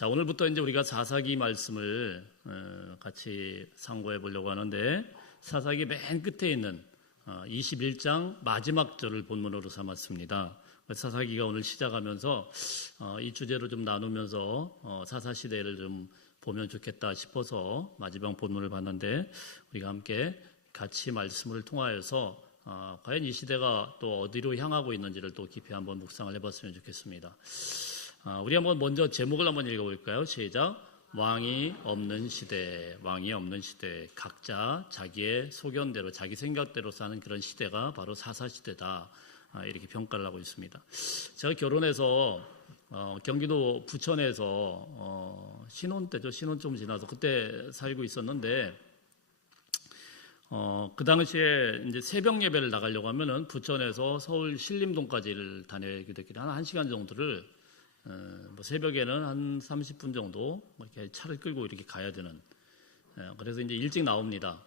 자, 오늘부터 이제 우리가 사사기 말씀을 같이 상고해 보려고 하는데, 사사기 맨 끝에 있는 21장 마지막 절을 본문으로 삼았습니다. 사사기가 오늘 시작하면서 이 주제로 좀 나누면서 사사시대를 좀 보면 좋겠다 싶어서 마지막 본문을 봤는데, 우리가 함께 같이 말씀을 통하여서 과연 이 시대가 또 어디로 향하고 있는지를 또 깊이 한번 묵상을 해봤으면 좋겠습니다. 우리 한번 먼저 제목을 한번 읽어볼까요? 시작. 왕이 없는 시대, 왕이 없는 시대. 각자 자기의 소견대로, 자기 생각대로 사는 그런 시대가 바로 사사시대다, 이렇게 평가를 하고 있습니다. 제가 결혼해서 경기도 부천에서 신혼 때죠. 신혼 좀 지나서 그때 살고 있었는데, 그 당시에 이제 새벽 예배를 나가려고 하면은 부천에서 서울 신림동까지를 다니게 됐기 때문에 한 1시간 정도를 새벽에는 한 30분 정도 이렇게 차를 끌고 이렇게 가야 되는, 그래서 이제 일찍 나옵니다.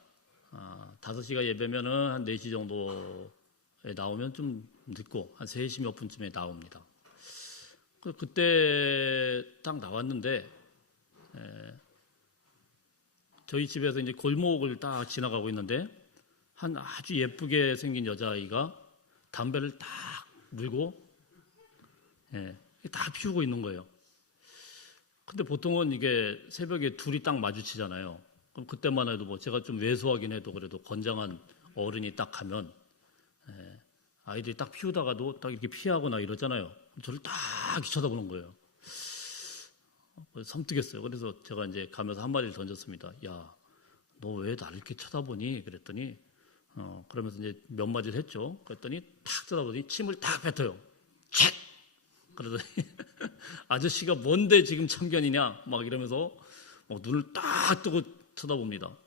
5시가 예배면은 한 4시 정도에 나오면 좀 늦고 한 3시 몇 분쯤에 나옵니다. 그때 딱 나왔는데, 저희 집에서 이제 골목을 딱 지나가고 있는데 한 아주 예쁘게 생긴 여자아이가 담배를 딱 물고 다 피우고 있는 거예요. 근데 보통은 이게 새벽에 둘이 딱 마주치잖아요. 그럼 그때만 해도 뭐 제가 좀 왜소하긴 해도 그래도 건장한 어른이 딱 가면 아이들이 딱 피우다가도 딱 이렇게 피하거나 이러잖아요. 저를 딱 쳐다보는 거예요. 섬뜩했어요. 그래서 제가 이제 가면서 한마디를 던졌습니다. 야, 너 왜 나를 이렇게 쳐다보니? 그랬더니 그러면서 이제 몇 마디를 했죠. 그랬더니 탁 쳐다보더니 침을 딱 뱉어요. 책! 그러더니 아저씨가 뭔데 지금 참견이냐? 막 이러면서 눈을 딱 뜨고 쳐다봅니다.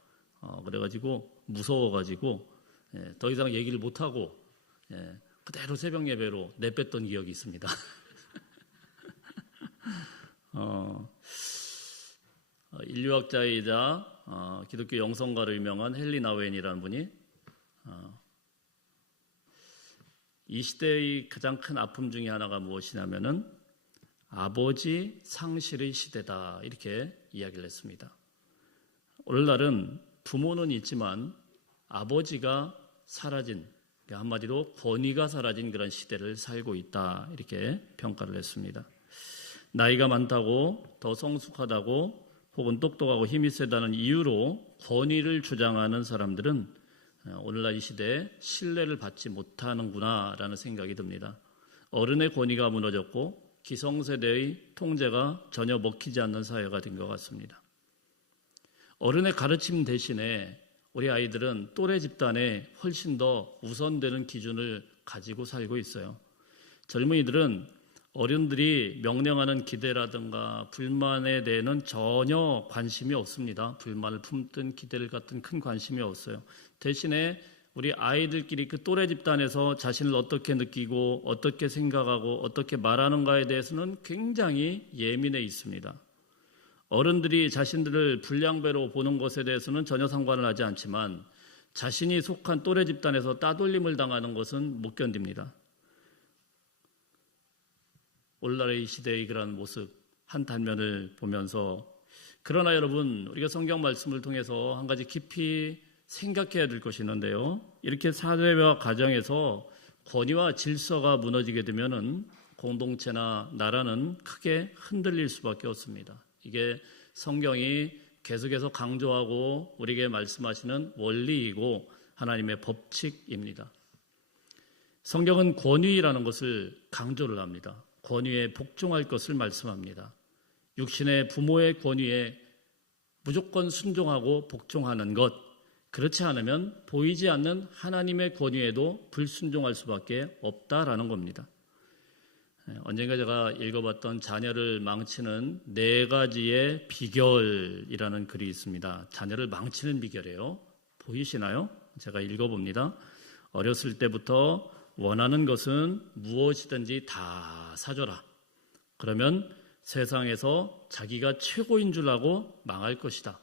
그래가지고 무서워가지고 더 이상 얘기를 못하고 그대로 새벽 예배로 내뺐던 기억이 있습니다. 인류학자이자 기독교 영성가로 유명한 헨리 나우엔이라는 분이 이 시대의 가장 큰 아픔 중에 하나가 무엇이냐면은 아버지 상실의 시대다, 이렇게 이야기를 했습니다. 오늘날은 부모는 있지만 아버지가 사라진, 한마디로 권위가 사라진 그런 시대를 살고 있다, 이렇게 평가를 했습니다. 나이가 많다고, 더 성숙하다고, 혹은 똑똑하고 힘이 세다는 이유로 권위를 주장하는 사람들은 오늘날 이 시대에 신뢰를 받지 못하는구나라는 생각이 듭니다. 어른의 권위가 무너졌고 기성세대의 통제가 전혀 먹히지 않는 사회가 된 것 같습니다. 어른의 가르침 대신에 우리 아이들은 또래 집단에 훨씬 더 우선되는 기준을 가지고 살고 있어요. 젊은이들은 어른들이 명령하는 기대라든가 불만에 대해서는 전혀 관심이 없습니다. 불만을 품든 기대를 갖든 큰 관심이 없어요. 대신에 우리 아이들끼리 그 또래 집단에서 자신을 어떻게 느끼고 어떻게 생각하고 어떻게 말하는가에 대해서는 굉장히 예민해 있습니다. 어른들이 자신들을 불량배로 보는 것에 대해서는 전혀 상관을 하지 않지만 자신이 속한 또래 집단에서 따돌림을 당하는 것은 못 견딥니다. 오늘날의 이 시대의 그런 모습 한 단면을 보면서, 그러나 여러분, 우리가 성경 말씀을 통해서 한 가지 깊이 생각해야 될 것이 있는데요, 이렇게 사회와 가정에서 권위와 질서가 무너지게 되면은 공동체나 나라는 크게 흔들릴 수밖에 없습니다. 이게 성경이 계속해서 강조하고 우리에게 말씀하시는 원리이고 하나님의 법칙입니다. 성경은 권위라는 것을 강조를 합니다. 권위에 복종할 것을 말씀합니다. 육신의 부모의 권위에 무조건 순종하고 복종하는 것, 그렇지 않으면 보이지 않는 하나님의 권위에도 불순종할 수밖에 없다라는 겁니다. 언젠가 제가 읽어봤던 자녀를 망치는 4가지의 비결이라는 글이 있습니다. 자녀를 망치는 비결이에요. 보이시나요? 제가 읽어봅니다. 어렸을 때부터 원하는 것은 무엇이든지 다 사줘라. 그러면 세상에서 자기가 최고인 줄 알고 망할 것이다.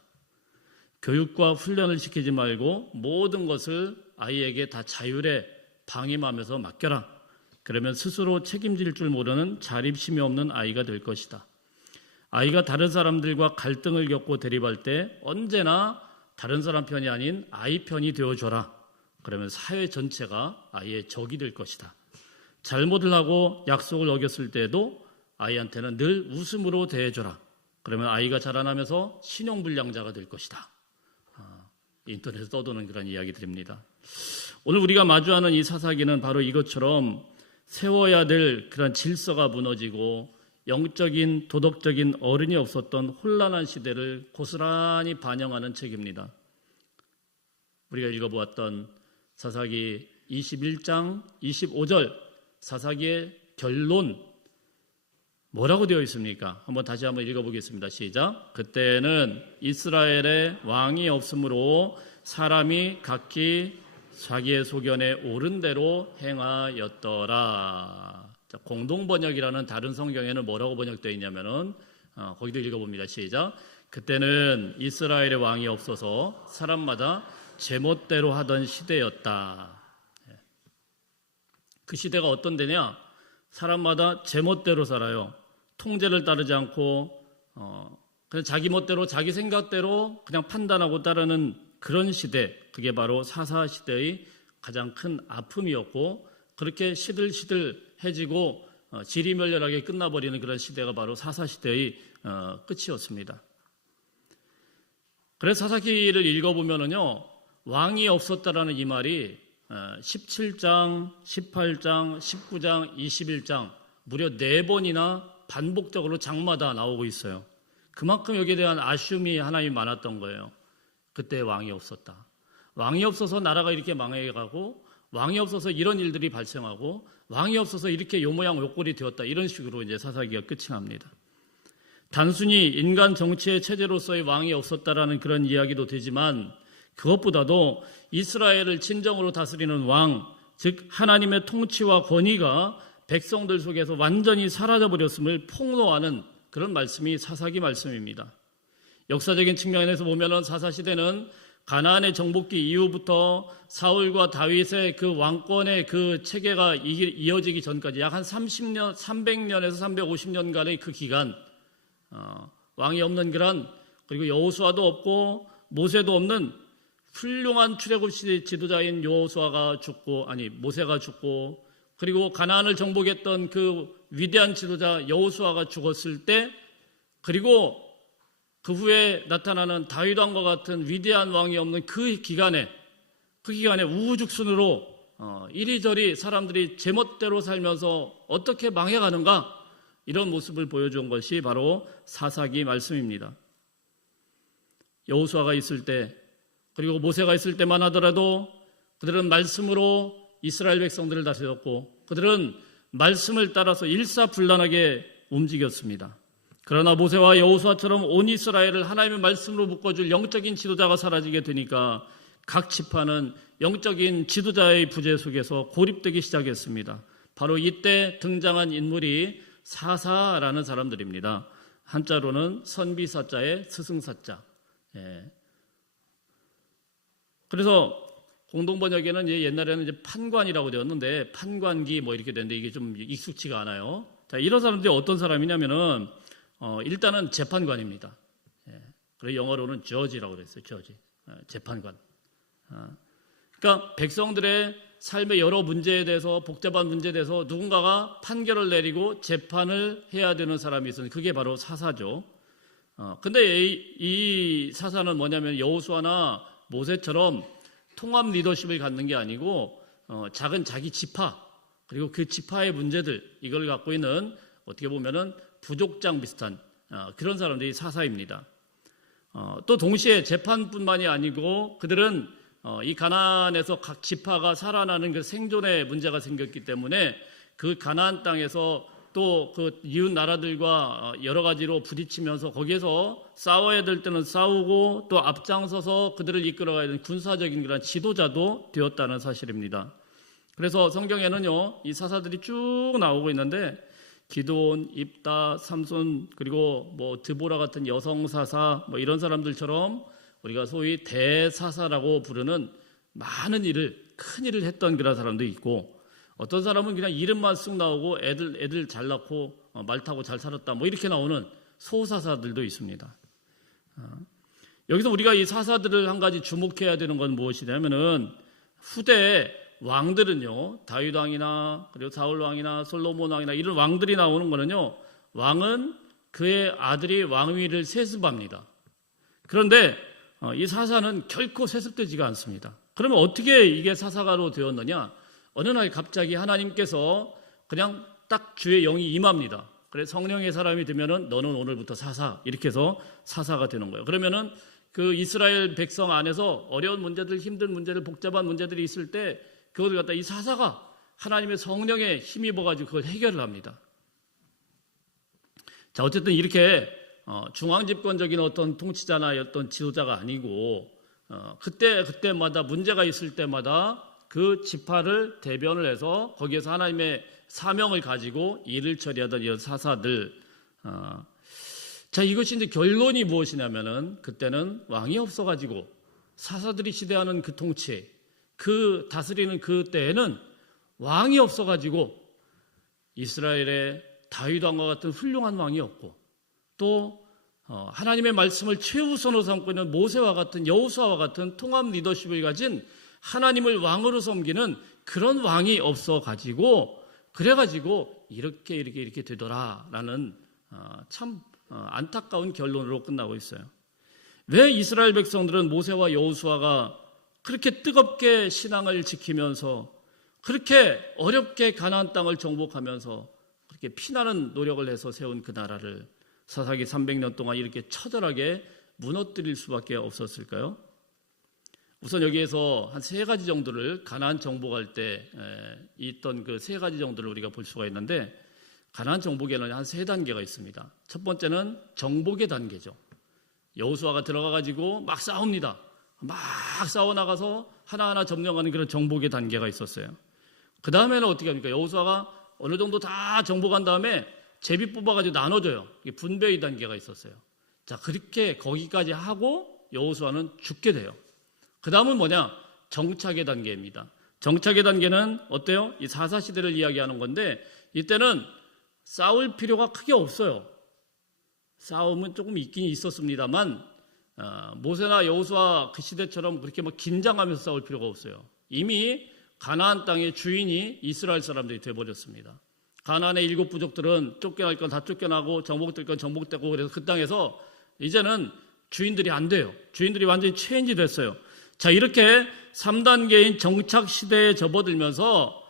교육과 훈련을 시키지 말고 모든 것을 아이에게 다 자율에 방임하면서 맡겨라. 그러면 스스로 책임질 줄 모르는 자립심이 없는 아이가 될 것이다. 아이가 다른 사람들과 갈등을 겪고 대립할 때 언제나 다른 사람 편이 아닌 아이 편이 되어줘라. 그러면 사회 전체가 아이의 적이 될 것이다. 잘못을 하고 약속을 어겼을 때에도 아이한테는 늘 웃음으로 대해줘라. 그러면 아이가 자라나면서 신용불량자가 될 것이다. 인터넷에 떠도는 그런 이야기들입니다. 오늘 우리가 마주하는 이 사사기는 바로 이것처럼 세워야 될 그런 질서가 무너지고 영적인 도덕적인 어른이 없었던 혼란한 시대를 고스란히 반영하는 책입니다. 우리가 읽어보았던 사사기 21장 25절 사사기의 결론 뭐라고 되어 있습니까? 다시 한번 읽어보겠습니다. 시작. 그때는 이스라엘에 왕이 없으므로 사람이 각기 자기의 소견에 옳은 대로 행하였더라. 자, 공동번역이라는 다른 성경에는 뭐라고 번역되어 있냐면은 거기도 읽어봅니다. 시작. 그때는 이스라엘의 왕이 없어서 사람마다 제멋대로 하던 시대였다. 그 시대가 어떤 데냐? 사람마다 제멋대로 살아요. 통제를 따르지 않고 그냥 자기 멋대로 자기 생각대로 그냥 판단하고 따르는 그런 시대, 그게 바로 사사 시대의 가장 큰 아픔이었고 그렇게 시들시들해지고 지리멸렬하게 끝나버리는 그런 시대가 바로 사사 시대의 끝이었습니다. 그래서 사사기를 읽어보면은요 왕이 없었다라는 이 말이 17장, 18장, 19장, 21장 무려 4번이나 반복적으로 장마다 나오고 있어요. 그만큼 여기에 대한 아쉬움이 하나님이 많았던 거예요. 그때 왕이 없었다. 왕이 없어서 나라가 이렇게 망해가고 왕이 없어서 이런 일들이 발생하고 왕이 없어서 이렇게 요 모양 요 꼴이 되었다. 이런 식으로 이제 사사기가 끝이 납니다. 단순히 인간 정치의 체제로서의 왕이 없었다라는 그런 이야기도 되지만 그것보다도 이스라엘을 진정으로 다스리는 왕, 즉 하나님의 통치와 권위가 백성들 속에서 완전히 사라져버렸음을 폭로하는 그런 말씀이 사사기 말씀입니다. 역사적인 측면에서 보면은 사사시대는 가나안의 정복기 이후부터 사울과 다윗의 그 왕권의 그 체계가 이어지기 전까지 약 한 30년, 300년에서 350년간의 그 기간 왕이 없는 그런 그리고 여호수아도 없고 모세도 없는 훌륭한 출애굽 시대 지도자인 모세가 죽고 그리고 가나안을 정복했던 그 위대한 지도자 여호수아가 죽었을 때 그리고 그 후에 나타나는 다윗 왕과 같은 위대한 왕이 없는 그 기간에 우후죽순으로 이리저리 사람들이 제멋대로 살면서 어떻게 망해가는가 이런 모습을 보여준 것이 바로 사사기 말씀입니다. 여호수아가 있을 때 그리고 모세가 있을 때만 하더라도 그들은 말씀으로 이스라엘 백성들을 다스렸고 그들은 말씀을 따라서 일사불란하게 움직였습니다. 그러나 모세와 여호수아처럼 온 이스라엘을 하나님의 말씀으로 묶어줄 영적인 지도자가 사라지게 되니까 각 지파는 영적인 지도자의 부재 속에서 고립되기 시작했습니다. 바로 이때 등장한 인물이 사사라는 사람들입니다. 한자로는 선비사자의 스승사자. 그래서 공동번역에는 옛날에는 이제 판관이라고 되었는데 판관기 뭐 이렇게 되는데 이게 좀 익숙치가 않아요. 자, 이런 사람들이 어떤 사람이냐면은 일단은 재판관입니다. 그리고 영어로는 저지라고 그랬어요. 저지, 재판관. 그러니까 백성들의 삶의 여러 문제에 대해서 복잡한 문제에 대해서 누군가가 판결을 내리고 재판을 해야 되는 사람이 있으면 그게 바로 사사죠. 근데 이 사사는 뭐냐면 여호수아나 모세처럼 통합 리더십을 갖는 게 아니고 작은 자기 지파 그리고 그 지파의 문제들 이걸 갖고 있는 어떻게 보면은 부족장 비슷한 그런 사람들이 사사입니다. 또 동시에 재판뿐만이 아니고 그들은 이 가나안에서 각 지파가 살아나는 그 생존의 문제가 생겼기 때문에 그 가나안 땅에서 또 그 이웃 나라들과 여러 가지로 부딪히면서 거기에서 싸워야 될 때는 싸우고 또 앞장서서 그들을 이끌어가야 되는 군사적인 그런 지도자도 되었다는 사실입니다. 그래서 성경에는요 이 사사들이 쭉 나오고 있는데 기드온, 입다, 삼손 그리고 뭐 드보라 같은 여성 사사 뭐 이런 사람들처럼 우리가 소위 대사사라고 부르는 많은 일을 큰 일을 했던 그런 사람도 있고 어떤 사람은 그냥 이름만 쑥 나오고 애들 잘 낳고 말 타고 잘 살았다 뭐 이렇게 나오는 소사사들도 있습니다. 여기서 우리가 이 사사들을 한 가지 주목해야 되는 건 무엇이냐면은 후대 왕들은요, 다윗 왕이나 그리고 사울 왕이나 솔로몬 왕이나 이런 왕들이 나오는 거는요, 왕은 그의 아들이 왕위를 세습합니다. 그런데 이 사사는 결코 세습되지가 않습니다. 그러면 어떻게 이게 사사가로 되었느냐? 어느 날 갑자기 하나님께서 그냥 딱 주의 영이 임합니다. 그래서 성령의 사람이 되면은 너는 오늘부터 사사, 이렇게 해서 사사가 되는 거예요. 그러면은 그 이스라엘 백성 안에서 어려운 문제들, 힘든 문제들, 복잡한 문제들이 있을 때 그것을 갖다 이 사사가 하나님의 성령에 힘입어가지고 그걸 해결을 합니다. 자, 어쨌든 이렇게 중앙집권적인 어떤 통치자나 어떤 지도자가 아니고 그때마다 문제가 있을 때마다 그 지파를 대변을 해서 거기에서 하나님의 사명을 가지고 일을 처리하던 이 사사들. 자, 이것이 이제 결론이 무엇이냐면은 그때는 왕이 없어가지고 사사들이 시대하는 그 통치, 그 다스리는 그 때에는 왕이 없어가지고 이스라엘의 다윗 왕과 같은 훌륭한 왕이 없고 또 하나님의 말씀을 최우선으로 삼고 있는 모세와 같은 여호수아와 같은 통합 리더십을 가진 하나님을 왕으로 섬기는 그런 왕이 없어가지고 그래가지고 이렇게 되더라라는 참 안타까운 결론으로 끝나고 있어요. 왜 이스라엘 백성들은 모세와 여호수아가 그렇게 뜨겁게 신앙을 지키면서 그렇게 어렵게 가나안 땅을 정복하면서 그렇게 피나는 노력을 해서 세운 그 나라를 사사기 300년 동안 이렇게 처절하게 무너뜨릴 수밖에 없었을까요? 우선 여기에서 한 세 가지 정도를 가나안 정복할 때 있던 그 세 가지 정도를 우리가 볼 수가 있는데 가나안 정복에는 한 세 단계가 있습니다. 첫 번째는 정복의 단계죠. 여호수아가 들어가가지고 막 싸웁니다. 막 싸워나가서 하나하나 점령하는 그런 정복의 단계가 있었어요. 그 다음에는 어떻게 합니까? 여호수아가 어느 정도 다 정복한 다음에 제비 뽑아가지고 나눠줘요. 분배의 단계가 있었어요. 자, 그렇게 거기까지 하고 여호수아는 죽게 돼요. 그 다음은 뭐냐? 정착의 단계입니다. 정착의 단계는 어때요? 이 사사시대를 이야기하는 건데 이때는 싸울 필요가 크게 없어요. 싸움은 조금 있긴 있었습니다만 모세나 여호수아 그 시대처럼 그렇게 막 긴장하면서 싸울 필요가 없어요. 이미 가나안 땅의 주인이 이스라엘 사람들이 되어버렸습니다. 가나안의 7 부족들은 쫓겨날 건 다 쫓겨나고 정복될 건 정복되고 그래서 그 땅에서 이제는 주인들이 안 돼요. 주인들이 완전히 체인지 됐어요. 자, 이렇게 3단계인 정착 시대에 접어들면서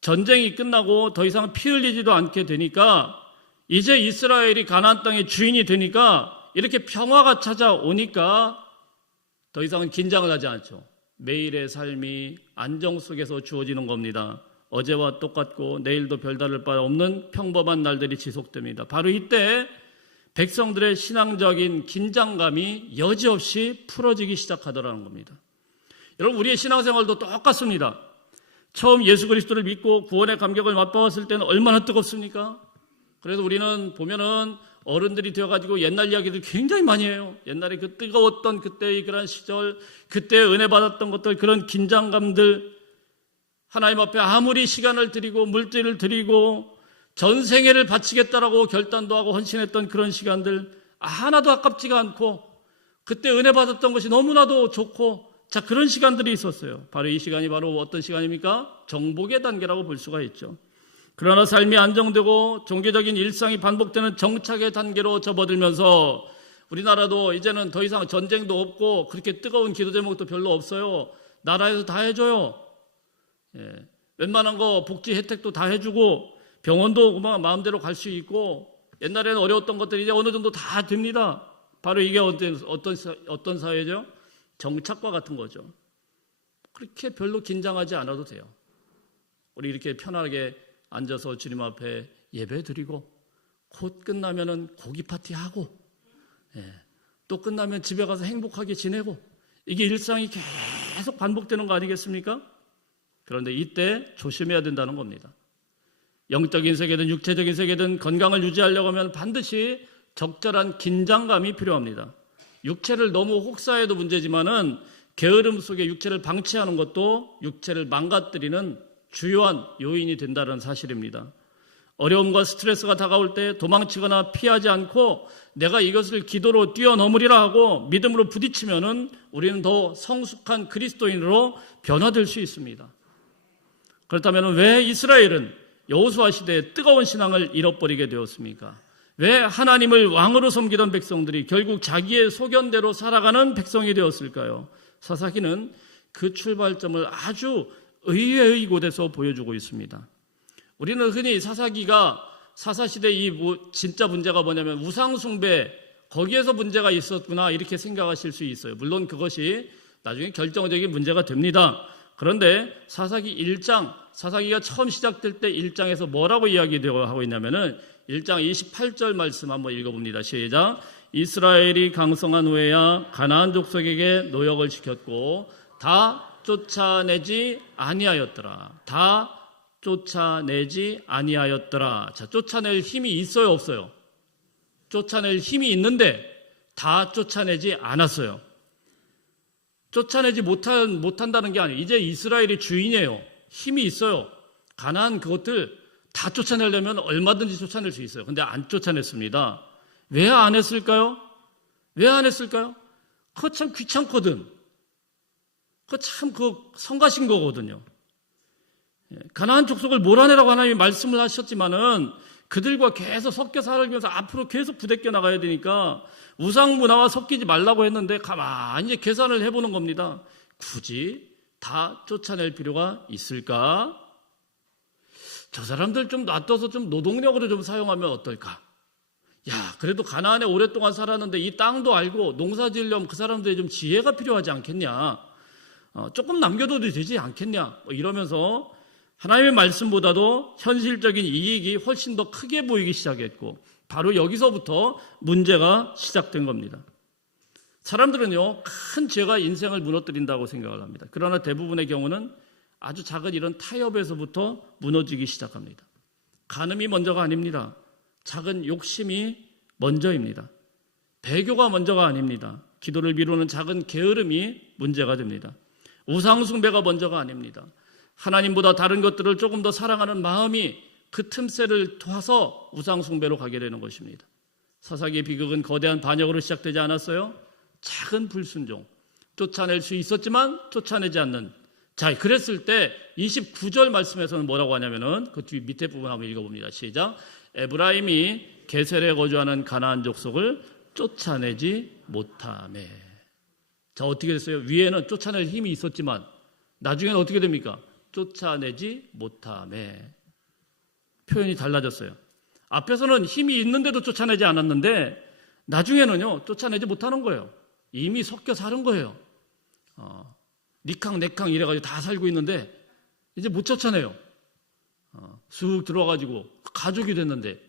전쟁이 끝나고 더 이상 피 흘리지도 않게 되니까 이제 이스라엘이 가나안 땅의 주인이 되니까 이렇게 평화가 찾아오니까 더 이상은 긴장을 하지 않죠. 매일의 삶이 안정 속에서 주어지는 겁니다. 어제와 똑같고 내일도 별다를 바 없는 평범한 날들이 지속됩니다. 바로 이때 백성들의 신앙적인 긴장감이 여지없이 풀어지기 시작하더라는 겁니다. 여러분, 우리의 신앙생활도 똑같습니다. 처음 예수 그리스도를 믿고 구원의 감격을 맛보았을 때는 얼마나 뜨겁습니까? 그래서 우리는 보면은 어른들이 되어가지고 옛날 이야기들 굉장히 많이 해요. 옛날에 그 뜨거웠던 그때의 그런 시절, 그때 은혜 받았던 것들, 그런 긴장감들, 하나님 앞에 아무리 시간을 드리고 물질을 드리고 전생애를 바치겠다라고 결단도 하고 헌신했던 그런 시간들 하나도 아깝지가 않고 그때 은혜 받았던 것이 너무나도 좋고 자, 그런 시간들이 있었어요. 바로 이 시간이 바로 어떤 시간입니까? 정복의 단계라고 볼 수가 있죠. 그러나 삶이 안정되고 종교적인 일상이 반복되는 정착의 단계로 접어들면서 우리나라도 이제는 더 이상 전쟁도 없고 그렇게 뜨거운 기도 제목도 별로 없어요. 나라에서 다 해줘요. 웬만한 거 복지 혜택도 다 해주고 병원도 그만 마음대로 갈 수 있고 옛날에는 어려웠던 것들이 이제 어느 정도 다 됩니다. 바로 이게 어떤 사회죠? 정착과 같은 거죠. 그렇게 별로 긴장하지 않아도 돼요. 우리 이렇게 편하게 앉아서 주님 앞에 예배 드리고 곧 끝나면은 고기 파티 하고 또 끝나면 집에 가서 행복하게 지내고 이게 일상이 계속 반복되는 거 아니겠습니까? 그런데 이때 조심해야 된다는 겁니다. 영적인 세계든 육체적인 세계든 건강을 유지하려고 하면 반드시 적절한 긴장감이 필요합니다. 육체를 너무 혹사해도 문제지만은 게으름 속에 육체를 방치하는 것도 육체를 망가뜨리는 주요한 요인이 된다는 사실입니다. 어려움과 스트레스가 다가올 때 도망치거나 피하지 않고 내가 이것을 기도로 뛰어넘으리라 하고 믿음으로 부딪히면은 우리는 더 성숙한 그리스도인으로 변화될 수 있습니다. 그렇다면 왜 이스라엘은 여호수아 시대에 뜨거운 신앙을 잃어버리게 되었습니까? 왜 하나님을 왕으로 섬기던 백성들이 결국 자기의 소견대로 살아가는 백성이 되었을까요? 사사기는 그 출발점을 아주 의외의 곳에서 보여주고 있습니다. 우리는 흔히 사사기가 사사시대 진짜 문제가 뭐냐면 우상숭배, 거기에서 문제가 있었구나 이렇게 생각하실 수 있어요. 물론 그것이 나중에 결정적인 문제가 됩니다. 그런데 사사기 1장, 사사기가 처음 시작될 때 1장에서 뭐라고 이야기하고 있냐면은 1장 28절 말씀 한번 읽어봅니다. 시작. 이스라엘이 강성한 후에야 가나안 족속에게 노역을 시켰고 다 쫓아내지 아니하였더라. 다 쫓아내지 아니하였더라. 자, 쫓아낼 힘이 있어요, 없어요? 쫓아낼 힘이 있는데 다 쫓아내지 않았어요. 쫓아내지 못한다는 게 아니에요. 이제 이스라엘이 주인이에요. 힘이 있어요. 가나안 그것들 다 쫓아내려면 얼마든지 쫓아낼 수 있어요. 근데 안 쫓아냈습니다. 왜 안 했을까요? 왜 안 했을까요? 그거 참 귀찮거든. 그거 참 성가신 거거든요. 가나안 족속을 몰아내라고 하나님이 말씀을 하셨지만은 그들과 계속 섞여 살면서 앞으로 계속 부대껴 나가야 되니까 우상 문화와 섞이지 말라고 했는데 가만히 계산을 해보는 겁니다. 굳이 다 쫓아낼 필요가 있을까? 저 사람들 좀 놔둬서 좀 노동력으로 좀 사용하면 어떨까? 야, 그래도 가나안에 오랫동안 살았는데 이 땅도 알고 농사 지으려면 그 사람들이 좀 지혜가 필요하지 않겠냐? 조금 남겨둬도 되지 않겠냐? 이러면서 하나님의 말씀보다도 현실적인 이익이 훨씬 더 크게 보이기 시작했고 바로 여기서부터 문제가 시작된 겁니다. 사람들은요, 큰 죄가 인생을 무너뜨린다고 생각을 합니다. 그러나 대부분의 경우는 아주 작은 이런 타협에서부터 무너지기 시작합니다. 간음이 먼저가 아닙니다. 작은 욕심이 먼저입니다. 배교가 먼저가 아닙니다. 기도를 미루는 작은 게으름이 문제가 됩니다. 우상숭배가 먼저가 아닙니다. 하나님보다 다른 것들을 조금 더 사랑하는 마음이 그 틈새를 타서 우상숭배로 가게 되는 것입니다. 사사기의 비극은 거대한 반역으로 시작되지 않았어요? 작은 불순종, 쫓아낼 수 있었지만 쫓아내지 않는. 자, 그랬을 때 29절 말씀에서는 뭐라고 하냐면은 그 뒤 밑에 부분 한번 읽어봅니다. 시작. 에브라임이 게셀에 거주하는 가나안 족속을 쫓아내지 못하매. 자, 어떻게 됐어요? 위에는 쫓아낼 힘이 있었지만 나중에는 어떻게 됩니까? 쫓아내지 못하매. 표현이 달라졌어요. 앞에서는 힘이 있는데도 쫓아내지 않았는데 나중에는요, 쫓아내지 못하는 거예요. 이미 섞여 사는 거예요. 니캉 내캉 이래가지고 다 살고 있는데 이제 못 쫓아내요. 쑥 들어와가지고 가족이 됐는데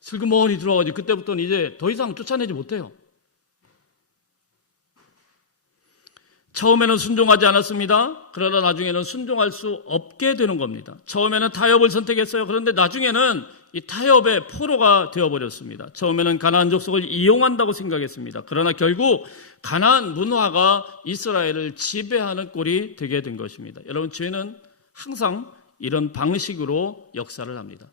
슬그머니 들어와가지고 그때부터는 이제 더 이상 쫓아내지 못해요. 처음에는 순종하지 않았습니다. 그러다 나중에는 순종할 수 없게 되는 겁니다. 처음에는 타협을 선택했어요. 그런데 나중에는 이 타협의 포로가 되어버렸습니다. 처음에는 가나안 족속을 이용한다고 생각했습니다. 그러나 결국 가나안 문화가 이스라엘을 지배하는 꼴이 되게 된 것입니다. 여러분, 죄는 항상 이런 방식으로 역사를 합니다.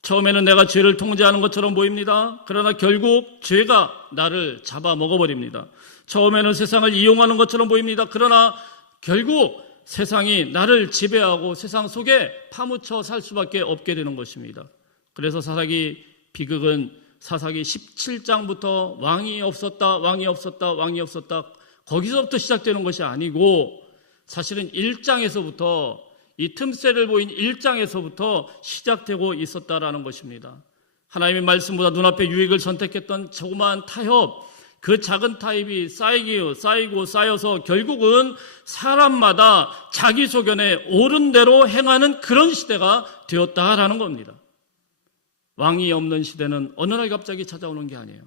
처음에는 내가 죄를 통제하는 것처럼 보입니다. 그러나 결국 죄가 나를 잡아먹어버립니다. 처음에는 세상을 이용하는 것처럼 보입니다. 그러나 결국 세상이 나를 지배하고 세상 속에 파묻혀 살 수밖에 없게 되는 것입니다. 그래서 사사기 비극은 사사기 17장부터 왕이 없었다, 왕이 없었다, 왕이 없었다, 거기서부터 시작되는 것이 아니고 사실은 1장에서부터 이 틈새를 보인 1장에서부터 시작되고 있었다라는 것입니다. 하나님의 말씀보다 눈앞에 유익을 선택했던 조그마한 타협, 그 작은 타협이 쌓이고 쌓여서 결국은 사람마다 자기 소견에 옳은 대로 행하는 그런 시대가 되었다라는 겁니다. 왕이 없는 시대는 어느 날 갑자기 찾아오는 게 아니에요.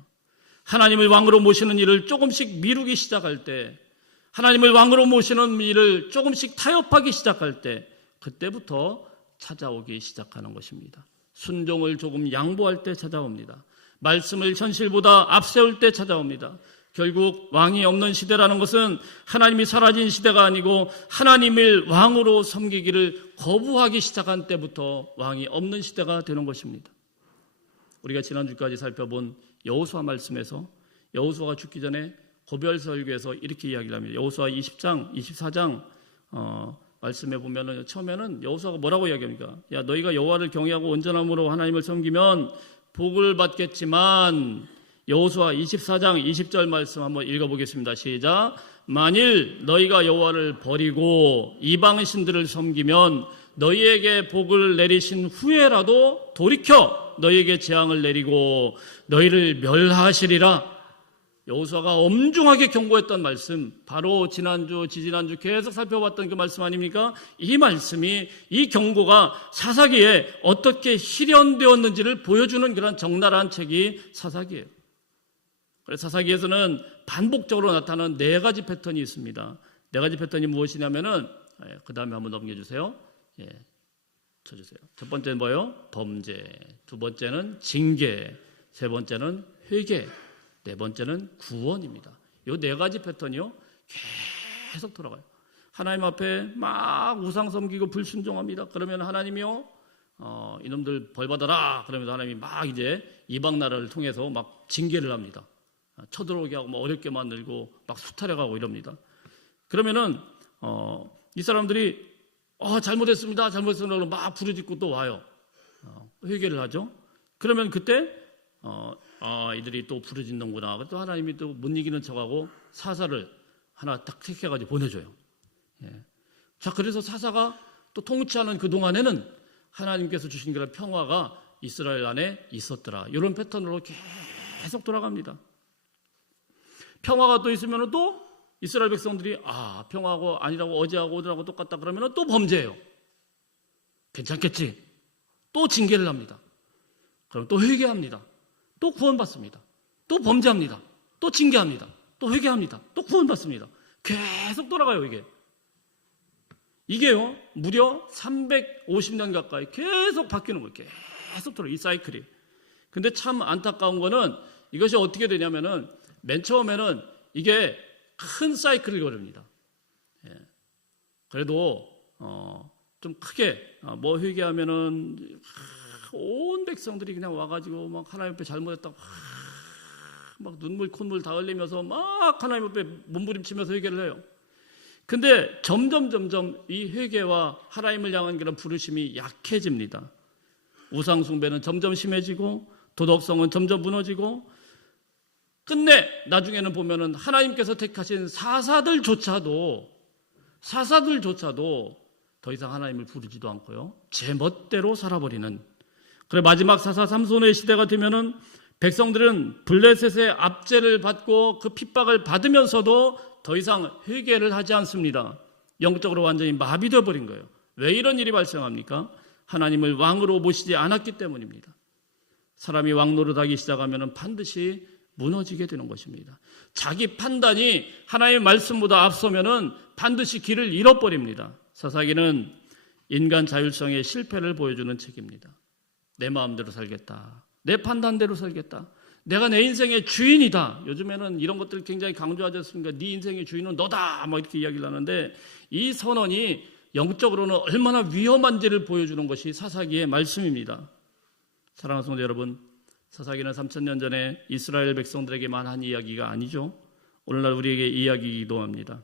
하나님을 왕으로 모시는 일을 조금씩 미루기 시작할 때, 하나님을 왕으로 모시는 일을 조금씩 타협하기 시작할 때, 그때부터 찾아오기 시작하는 것입니다. 순종을 조금 양보할 때 찾아옵니다. 말씀을 현실보다 앞세울 때 찾아옵니다. 결국 왕이 없는 시대라는 것은 하나님이 사라진 시대가 아니고 하나님을 왕으로 섬기기를 거부하기 시작한 때부터 왕이 없는 시대가 되는 것입니다. 우리가 지난주까지 살펴본 여호수아 말씀에서 여호수아가 죽기 전에 고별 설교에서 이렇게 이야기를 합니다. 여호수아 20장, 24장 말씀에 보면은 처음에는 여호수아가 뭐라고 이야기합니까? 야, 너희가 여호와를 경외하고 온전함으로 하나님을 섬기면 복을 받겠지만, 여호수아 24장 20절 말씀 한번 읽어보겠습니다. 시작. 만일 너희가 여호와를 버리고 이방 신들을 섬기면 너희에게 복을 내리신 후에라도 돌이켜 너희에게 재앙을 내리고 너희를 멸하시리라. 여호수아가 엄중하게 경고했던 말씀, 바로 지난주, 지지난주 계속 살펴봤던 그 말씀 아닙니까? 이 말씀이, 이 경고가 사사기에 어떻게 실현되었는지를 보여주는 그런 적나라한 책이 사사기예요. 그래서 사사기에서는 반복적으로 나타나는 4가지 패턴이 있습니다. 4가지 패턴이 무엇이냐면은, 그 다음에 한번 넘겨주세요. 쳐주세요. 첫 번째는 뭐예요? 범죄. 두 번째는 징계. 세 번째는 회개. 네 번째는 구원입니다. 이 4가지 패턴이요, 계속 돌아가요. 하나님 앞에 막 우상 섬기고 불순종합니다. 그러면 하나님이요, 이놈들 벌 받아라. 그러면서 하나님이 막 이제 이방 나라를 통해서 막 징계를 합니다. 쳐들어오게 하고 막 어렵게 만들고 막 수탈해가고 이럽니다. 그러면은 이 사람들이 잘못했습니다, 잘못했습니다 막 부르짖고 또 와요. 회개를 하죠. 그러면 그때 이들이 또 부르짖는구나. 또 하나님이 또 못 이기는 척하고 사사를 하나 딱 택해가지고 보내줘요. 자, 그래서 사사가 또 통치하는 그 동안에는 하나님께서 주신 그런 평화가 이스라엘 안에 있었더라. 이런 패턴으로 계속 돌아갑니다. 평화가 또 있으면 또 이스라엘 백성들이 평화하고 아니라고 어제하고 오늘하고 똑같다 그러면 또 범죄해요. 괜찮겠지. 또 징계를 합니다. 그럼 또 회개합니다. 또 구원받습니다. 또 범죄합니다. 또 징계합니다. 또 회개합니다. 또 구원받습니다. 계속 돌아가요, 이게요, 무려 350년 가까이 계속 바뀌는 거예요. 계속 돌아요, 이 사이클이. 근데 참 안타까운 거는 이것이 어떻게 되냐면은 맨 처음에는 이게 큰 사이클을 걸립니다. 그래도 좀 크게 회개하면은 온 백성들이 그냥 와가지고 막 하나님 앞에 잘못했다고 막 눈물 콧물 다 흘리면서 막 하나님 앞에 몸부림치면서 회개를 해요. 근데 점점 이 회개와 하나님을 향한 그런 부르심이 약해집니다. 우상 숭배는 점점 심해지고 도덕성은 점점 무너지고 끝내 나중에는 보면은 하나님께서 택하신 사사들조차도 더 이상 하나님을 부르지도 않고요, 제 멋대로 살아버리는. 그래 마지막 사사 삼손의 시대가 되면은 백성들은 블레셋의 압제를 받고 그 핍박을 받으면서도 더 이상 회개를 하지 않습니다. 영적으로 완전히 마비되어 버린 거예요. 왜 이런 일이 발생합니까? 하나님을 왕으로 모시지 않았기 때문입니다. 사람이 왕 노릇하기 시작하면 반드시 무너지게 되는 것입니다. 자기 판단이 하나님의 말씀보다 앞서면은 반드시 길을 잃어버립니다. 사사기는 인간 자율성의 실패를 보여주는 책입니다. 내 마음대로 살겠다. 내 판단대로 살겠다. 내가 내 인생의 주인이다. 요즘에는 이런 것들을 굉장히 강조하지 않습니까? 네 인생의 주인은 너다. 막 이렇게 이야기를 하는데 이 선언이 영적으로는 얼마나 위험한지를 보여주는 것이 사사기의 말씀입니다. 사랑하는 성도 여러분, 사사기는 3000년 전에 이스라엘 백성들에게만 한 이야기가 아니죠. 오늘날 우리에게 이야기이기도 합니다.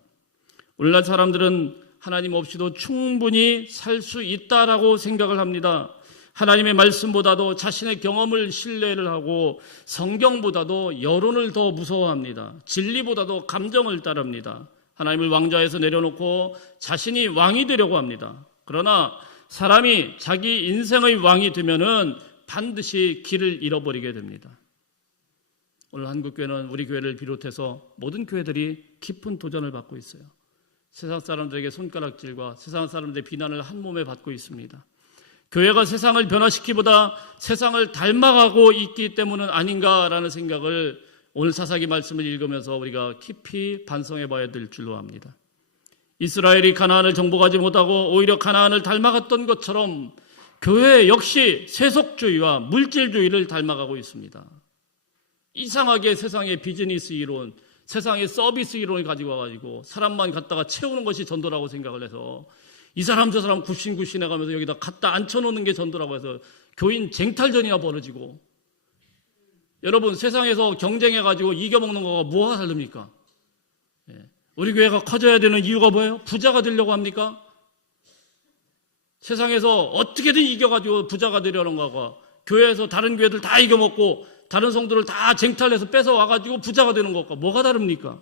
오늘날 사람들은 하나님 없이도 충분히 살 수 있다라고 생각을 합니다. 하나님의 말씀보다도 자신의 경험을 신뢰를 하고 성경보다도 여론을 더 무서워합니다. 진리보다도 감정을 따릅니다. 하나님을 왕좌에서 내려놓고 자신이 왕이 되려고 합니다. 그러나 사람이 자기 인생의 왕이 되면은 반드시 길을 잃어버리게 됩니다. 오늘 한국교회는 우리 교회를 비롯해서 모든 교회들이 깊은 도전을 받고 있어요. 세상 사람들에게 손가락질과 세상 사람들의 비난을 한 몸에 받고 있습니다. 교회가 세상을 변화시키기보다 세상을 닮아가고 있기 때문은 아닌가라는 생각을 오늘 사사기 말씀을 읽으면서 우리가 깊이 반성해 봐야 될 줄로 압니다. 이스라엘이 가나안을 정복하지 못하고 오히려 가나안을 닮아갔던 것처럼 교회 역시 세속주의와 물질주의를 닮아가고 있습니다. 이상하게 세상의 비즈니스 이론, 세상의 서비스 이론을 가지고 와가지고 사람만 갖다가 채우는 것이 전도라고 생각을 해서 이 사람 저 사람 굽신굽신 해가면서 여기다 갖다 앉혀놓는 게 전도라고 해서 교인 쟁탈전이나 벌어지고, 여러분 세상에서 경쟁해가지고 이겨먹는 거가 뭐가 다릅니까? 우리 교회가 커져야 되는 이유가 뭐예요? 부자가 되려고 합니까? 세상에서 어떻게든 이겨가지고 부자가 되려는 거가, 교회에서 다른 교회들 다 이겨먹고 다른 성도를 다 쟁탈해서 뺏어와가지고 부자가 되는 것과 뭐가 다릅니까?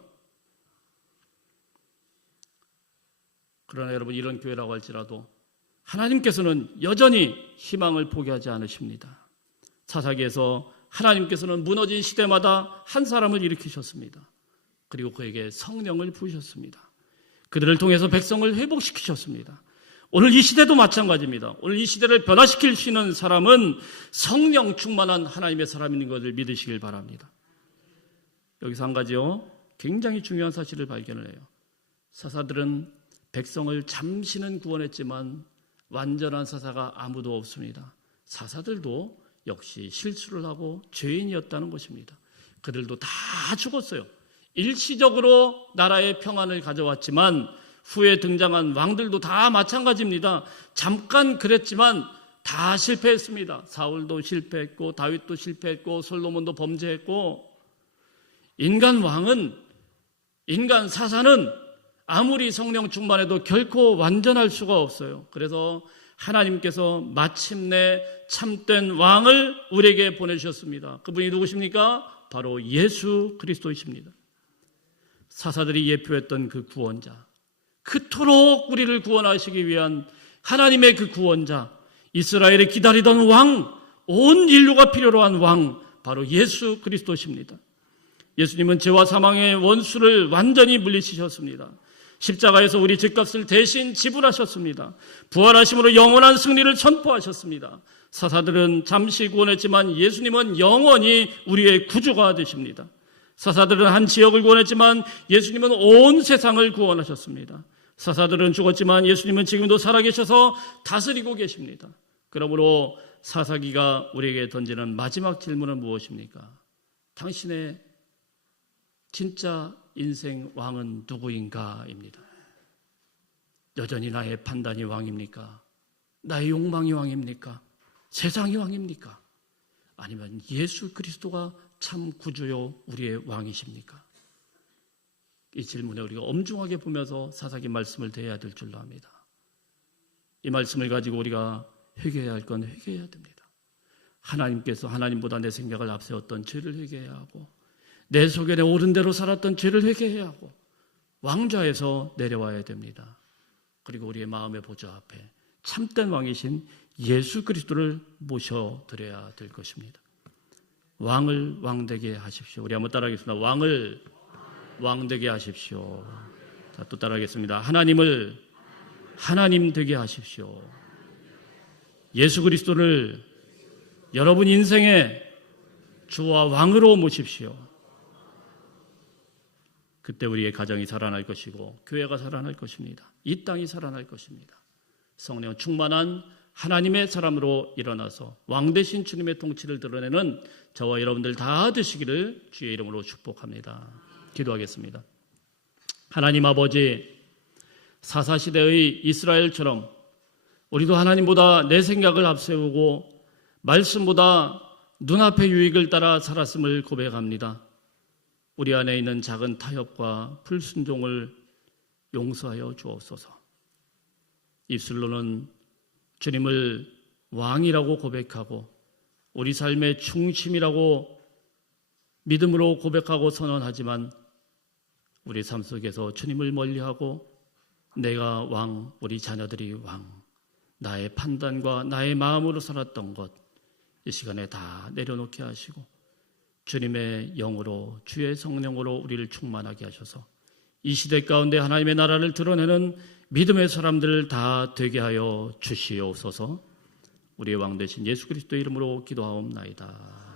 그러나 여러분, 이런 교회라고 할지라도 하나님께서는 여전히 희망을 포기하지 않으십니다. 사사기에서 하나님께서는 무너진 시대마다 한 사람을 일으키셨습니다. 그리고 그에게 성령을 부으셨습니다. 그들을 통해서 백성을 회복시키셨습니다. 오늘 이 시대도 마찬가지입니다. 오늘 이 시대를 변화시킬 수 있는 사람은 성령 충만한 하나님의 사람인 것을 믿으시길 바랍니다. 여기서 한 가지요, 굉장히 중요한 사실을 발견을 해요. 사사들은 백성을 잠시는 구원했지만 완전한 사사가 아무도 없습니다. 사사들도 역시 실수를 하고 죄인이었다는 것입니다. 그들도 다 죽었어요. 일시적으로 나라의 평안을 가져왔지만 후에 등장한 왕들도 다 마찬가지입니다. 잠깐 그랬지만 다 실패했습니다. 사울도 실패했고 다윗도 실패했고 솔로몬도 범죄했고, 인간 왕은, 인간 사사는 아무리 성령 충만해도 결코 완전할 수가 없어요. 그래서 하나님께서 마침내 참된 왕을 우리에게 보내주셨습니다. 그분이 누구십니까? 바로 예수 그리스도이십니다. 사사들이 예표했던 그 구원자, 그토록 우리를 구원하시기 위한 하나님의 그 구원자, 이스라엘이 기다리던 왕, 온 인류가 필요로 한 왕, 바로 예수 그리스도십니다. 예수님은 죄와 사망의 원수를 완전히 물리치셨습니다. 십자가에서 우리 죄값을 대신 지불하셨습니다. 부활하심으로 영원한 승리를 선포하셨습니다. 사사들은 잠시 구원했지만 예수님은 영원히 우리의 구주가 되십니다. 사사들은 한 지역을 구원했지만 예수님은 온 세상을 구원하셨습니다. 사사들은 죽었지만 예수님은 지금도 살아계셔서 다스리고 계십니다. 그러므로 사사기가 우리에게 던지는 마지막 질문은 무엇입니까? 당신의 진짜 인생 왕은 누구인가? 입니다. 여전히 나의 판단이 왕입니까? 나의 욕망이 왕입니까? 세상이 왕입니까? 아니면 예수 그리스도가 참 구주요 우리의 왕이십니까? 이 질문에 우리가 엄중하게 보면서 사사기 말씀을 대해야 될 줄로 압니다. 이 말씀을 가지고 우리가 회개해야 할 건 회개해야 됩니다. 하나님께서 하나님보다 내 생각을 앞세웠던 죄를 회개해야 하고, 내 속에 옳은 대로 살았던 죄를 회개해야 하고, 왕좌에서 내려와야 됩니다. 그리고 우리의 마음의 보좌 앞에 참된 왕이신 예수 그리스도를 모셔드려야 될 것입니다. 왕을 왕되게 하십시오. 우리 한번 따라하겠습니다. 왕을 왕되게 하십시오. 자, 또 따라하겠습니다. 하나님을 하나님 되게 하십시오. 예수 그리스도를 여러분 인생의 주와 왕으로 모십시오. 그때 우리의 가정이 살아날 것이고 교회가 살아날 것입니다. 이 땅이 살아날 것입니다. 성령 충만한 하나님의 사람으로 일어나서 왕 되신 주님의 통치를 드러내는 저와 여러분들 다 되시기를 주의 이름으로 축복합니다. 기도하겠습니다. 하나님 아버지, 사사시대의 이스라엘처럼 우리도 하나님보다 내 생각을 앞세우고 말씀보다 눈앞의 유익을 따라 살았음을 고백합니다. 우리 안에 있는 작은 타협과 불순종을 용서하여 주옵소서. 입술로는 주님을 왕이라고 고백하고 우리 삶의 중심이라고 믿음으로 고백하고 선언하지만 우리 삶 속에서 주님을 멀리하고 내가 왕, 우리 자녀들이 왕, 나의 판단과 나의 마음으로 살았던 것, 이 시간에 다 내려놓게 하시고 주님의 영으로, 주의 성령으로 우리를 충만하게 하셔서 이 시대 가운데 하나님의 나라를 드러내는 믿음의 사람들 다 되게 하여 주시옵소서. 우리의 왕 되신 예수 그리스도의 이름으로 기도하옵나이다.